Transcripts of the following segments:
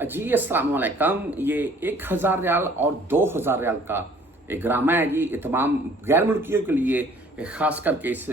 जी अस्सलाम वालेकुम। ये 1000 रियाल और 2000 रियाल का एक ग्रामा है जी। ये तमाम गैर मुल्कियों के लिए खास करके इस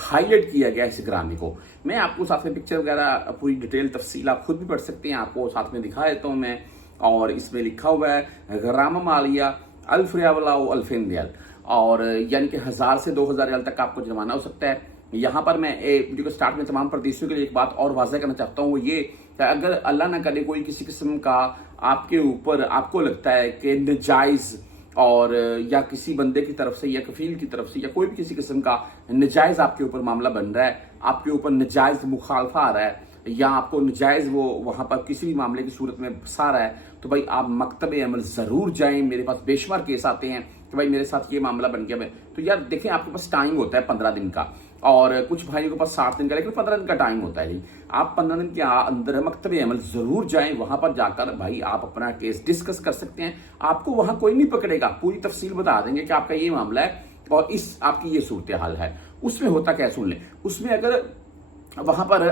हाईलाइट किया गया इस ग्रामे को। मैं आपको साथ में पिक्चर वगैरह पूरी डिटेल तफसील आप खुद भी पढ़ सकते हैं, आपको साथ में दिखा देता हूँ मैं। और इसमें लिखा हुआ है ग्रामा मालिया अल्फ रियाल अल्फिन रियाल, और यानी कि 1000 से 2000 रियाल तक आपको जुर्माना हो सकता है। यहाँ पर मैं वीडियो के स्टार्ट में तमाम प्रदेशियों के लिए एक बात और वाज़ह करना चाहता हूँ, वो ये कि अगर अल्लाह ना करे कोई किसी किस्म का आपके ऊपर आपको लगता है कि नजायज़ और या किसी बंदे की तरफ से या कफील की तरफ से या कोई भी किसी किस्म का नजायज़ आपके ऊपर मामला बन रहा है, आपके ऊपर नजायज़ मुखालफा आ रहा है या आपको नजायज़ वो वहाँ पर किसी भी मामले की सूरत में फंसा रहा है, तो भाई आप मकतब अमल ज़रूर जाएं। मेरे पास बेशुमार केस आते हैं कि भाई मेरे साथ ये मामला बन गया। तो यार देखें, आपके पास टाइम होता है 15 दिन का, और कुछ भाइयों के पास 60 दिन का, लेकिन 15 दिन का टाइम होता है जी। आप 15 दिन के अंदर मकतब अमल ज़रूर जाएं। वहाँ पर जाकर भाई आप अपना केस डिस्कस कर सकते हैं। आपको वहाँ कोई नहीं पकड़ेगा, पूरी तफसील बता देंगे कि आपका ये मामला है और इस आपकी ये सूरत हाल है। उसमें होता क्या सुन लें। उसमें अगर वहां पर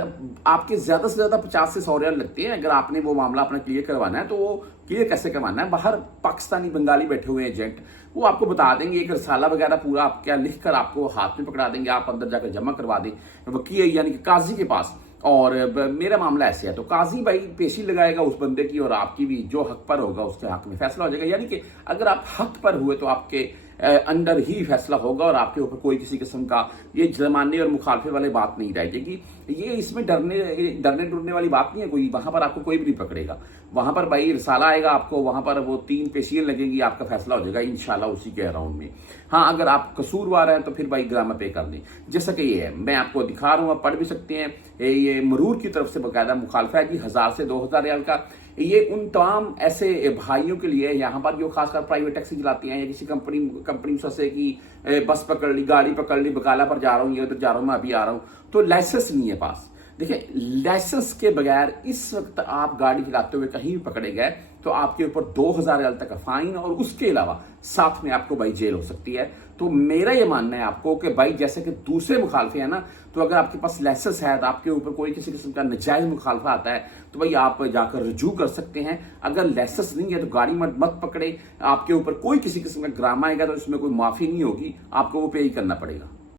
आपके ज्यादा से ज्यादा 50 से 100 रियाल लगते हैं। अगर आपने वो मामला अपना क्लियर करवाना है तो वो क्लियर कैसे करवाना है, बाहर पाकिस्तानी बंगाली बैठे हुए एजेंट वो आपको बता देंगे। एक रसाला वगैरह पूरा आप क्या लिख कर आपको हाथ में पकड़ा देंगे, आप अंदर जाकर जमा करवा दें वकील यानी कि काजी के पास। और मेरा मामला ऐसे है तो काजी भाई पेशी लगाएगा उस बंदे की, और आपकी भी जो हक पर होगा उसके हक में फैसला हो जाएगा। यानी कि अगर आप हक पर हुए तो आपके अंडर ही फैसला होगा और आपके ऊपर कोई किसी किस्म का ये जुर्माने और मुखालफे वाली बात नहीं रहेगी। ये इसमें डरने डरने वाली बात नहीं है कोई। वहां पर आपको कोई भी नहीं पकड़ेगा। वहां पर भाई रिसाला आएगा आपको, वहां पर वो 3 पेशियां लगेंगी, आपका फैसला हो जाएगा इंशाल्लाह उसी के अराउंड में। हाँ, अगर आप कसूरवार हैं तो फिर भाई ग्रामा पे कर दें। जैसा कि ये है मैं आपको दिखा रहा हूँ, आप पढ़ भी सकते हैं। ये मरूर की तरफ से बाकायदा मुखालफा है कि 1000 से 2000 रियाल का। ये उन तमाम ऐसे भाइयों के लिए यहाँ पर जो खासकर प्राइवेट टैक्सी चलाती हैं या किसी कंपनी से की बस पकड़ ली, गाड़ी पकड़ ली, बकाला पर जा रहा हूँ, ये उधर जा रहा हूँ, मैं अभी आ रहा हूँ, तो लाइसेंस नहीं है पास। देखिए, लाइसेंस के बगैर इस वक्त आप गाड़ी चलाते हुए कहीं भी पकड़े गए तो आपके ऊपर 2000 रियाल तक का फाइन और उसके अलावा साथ में आपको भाई जेल हो सकती है। तो मेरा ये मानना है आपको कि भाई जैसे कि दूसरे मुखालफे हैं ना, तो अगर आपके पास लाइसेंस है तो आपके ऊपर कोई किसी किस्म का नाजायज मुखालफा आता है तो भाई आप जाकर रजू कर सकते हैं। अगर लाइसेंस नहीं है तो गाड़ी मत पकड़े। आपके ऊपर कोई किसी किस्म का ग्रामा आएगा तो इसमें कोई माफी नहीं होगी, आपको वो पे ही करना पड़ेगा।